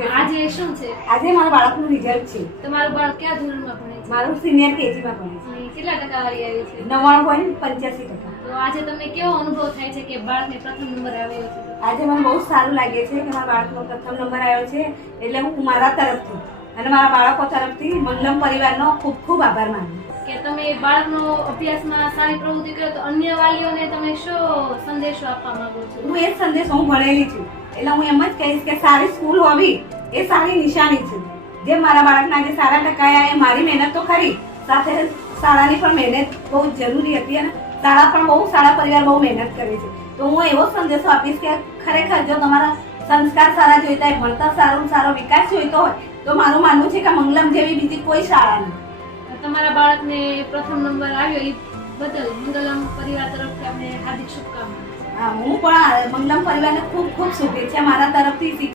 આજે શું છે? આજે મારા બાળકનું રિઝલ્ટ છે. તમારું બાળક કયા ધોરણમાં ભણે છે? મારું સિનિયર કેજીમાં ભણે છે. કેટલા ટકાવારી આવી છે? 99.85%. તો આજે તમને કેવો અનુભવ થાય છે કે બાળકને પ્રથમ નંબર આવ્યો છે? આજે મને બહુ સારું લાગે છે કે મારા બાળકનો પ્રથમ નંબર આવ્યો છે. એટલે હું મારા તરફથી અને મારા બાળકો તરફથી મંગલમ પરિવારનો ખૂબ ખૂબ આભાર માનું કે તમે બાળકનો અભ્યાસમાં સારી પ્રવૃત્તિ કરો તો અન્ય વાલીઓને તમે શું સંદેશો આપવા માંગો છો? હું એ જ સંદેશ હું ભણેલી છું એટલે હું એમ જ કહીશ કે સારી સ્કૂલ હોવી એ સારી નિશાની છે. જે મારા બાળકના જે સારા ટકા આવ્યા એ મારી મહેનત તો ખરી, સાથે શાળાની પણ મહેનત બહુ જરૂરી હતી અને શાળા પરિવાર બહુ મહેનત કરે છે. તો હું એવો સંદેશો આપીશ કે ખરેખર જો તમારા સંસ્કાર સારા જોઈતા હોય, ભણતર સારો વિકાસ જોઈતો હોય તો મારું માનવું છે કે મંગલમ જેવી બીજી કોઈ શાળા નથી. તમારા બાળકને પ્રથમ નંબર આવ્યો એ બદલ મંગલમ પરિવાર તરફથી આપણે હાર્દિક શુભકામના. હું પણ મંગલમ પરિવારને ખૂબ ખૂબ શુભેચ્છા મારા તરફથી.